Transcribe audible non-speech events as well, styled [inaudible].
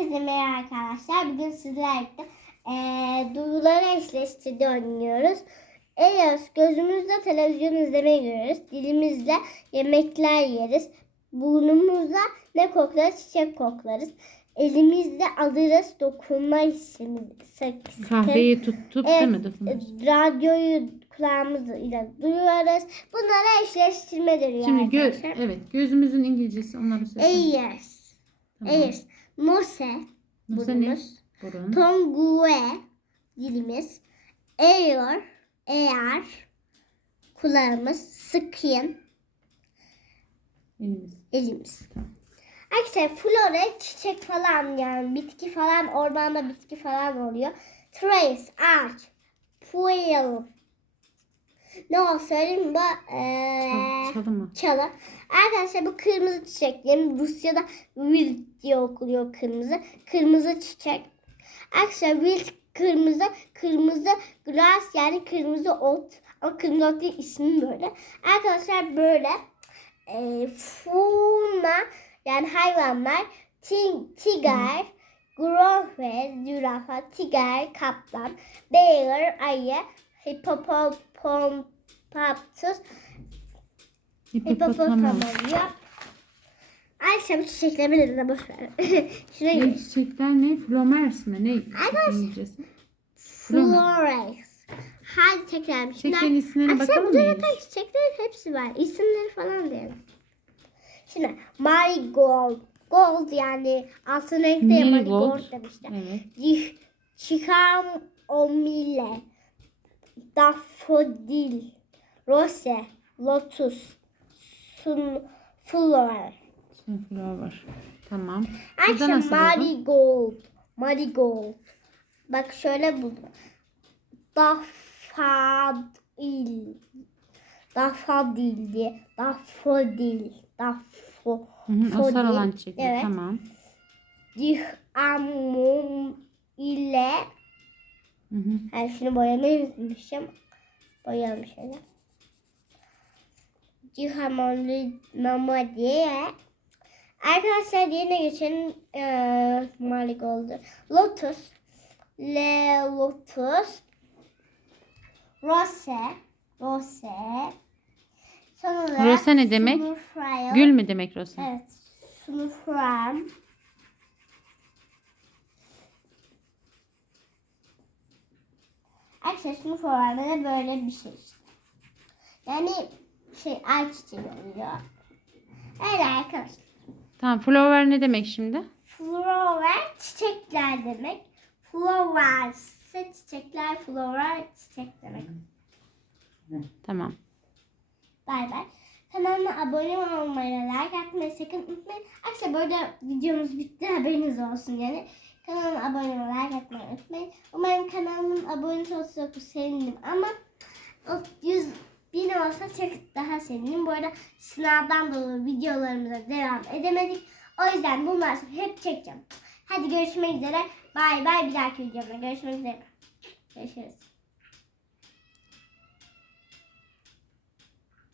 Herkese merhaba arkadaşlar. Bugün sizlerle eee duyuları eşleştirdi oynuyoruz. Eğer gözümüzle televizyon izlemeyi görürüz. Dilimizle yemekler yeriz. Burnumuzla ne koklarız? Çiçek koklarız. Elimizle alırız dokunma hissimiz. Kahveyi tutup Evet, değil mi dokunuyoruz? radyoyu kulağımızla duyuyoruz. Bunlara eşleştirme deniyor Şimdi gö arkadaşlar. evet gözümüzün İngilizcesi onları söylesene. Ears. Tamam. Ears. Ne? Burnumuz. Burun. Tongue dilimiz. Ear, eğer kulağımız, skin Elimiz. elimiz. Arkadaşlar flora çiçek falan yani bitki falan ormanda bitki falan oluyor. Trace, ağaç, puel. Ne o söyleyeyim? Bu, ee, Çal- Çalı mı? çalı. Arkadaşlar bu kırmızı çiçek. Yani Rusya'da wild diye okuluyor kırmızı. Kırmızı çiçek. Arkadaşlar wild kırmızı. Kırmızı grass yani kırmızı ot. Ama kırmızı ot değil ismi böyle. Arkadaşlar böyle e, fauna yani hayvanlar ti- tiger, grofre, zürafa, tiger, kaplan, bear, ayı, hippopotamus, Hipopotamus. Hipopotamus yap. Ayşe bu çiçekleri de boş ver. [laughs] Şuraya Ne gir. çiçekler ne? Flomers mi? Ne? Arkadaş- İngilizcesi? Flomers. Flores. Hadi tekrar bir şeyler. Çiçeklerin isimlerine Arkadaşlar bakalım burada mı? zaten çiçeklerin hepsi var. İsimleri falan diyelim. Şimdi marigold. Gold yani altın renkte ya Marigold. marigold demişler. Evet. Çikam omile. Dafodil. Rose. Lotus. Sun, flor. Sunflower. Tamam. Burada Arkadaşlar nasıl buldun? marigold. Marigold. Bak şöyle buldum. Dafadil. Dafadil diye. Dafodil. Dafo. Hı hı, o sarılan çiçekler. Evet. Tamam. Dihamum Hı hı. yani şunu boyamayı unutmuşum. Boyayalım şöyle. Dihamum diye Arkadaşlar yerine geçelim. Ee, Marigold. Lotus. Le Lotus. Rose. Rose. Sonra Rose ne demek? Gül mü demek Rosa? Evet. Sunflower. Arkadaşlar sunflower'da da böyle bir şey işte. Yani şey ay çiçeği oluyor. Öyle arkadaşlar. Tamam. Flower ne demek şimdi? Flower çiçekler demek. Flowers ise çiçekler, flower çiçek demek. Tamam. Bay bay. Kanalıma abone olmayı, like atmayı sakın unutmayın. Arkadaşlar burada videomuz bitti haberiniz olsun yani. Kanalıma abone olmayı, like atmayı unutmayın. Umarım kanalımın abonesi olsa çok sevinirim ama o 100 bin olsa çok daha sevinirim. Bu arada sınavdan dolayı videolarımıza devam edemedik. O yüzden bunlar hep çekeceğim. Hadi görüşmek üzere. Bay bay bir dahaki videomda görüşmek üzere. Görüşürüz.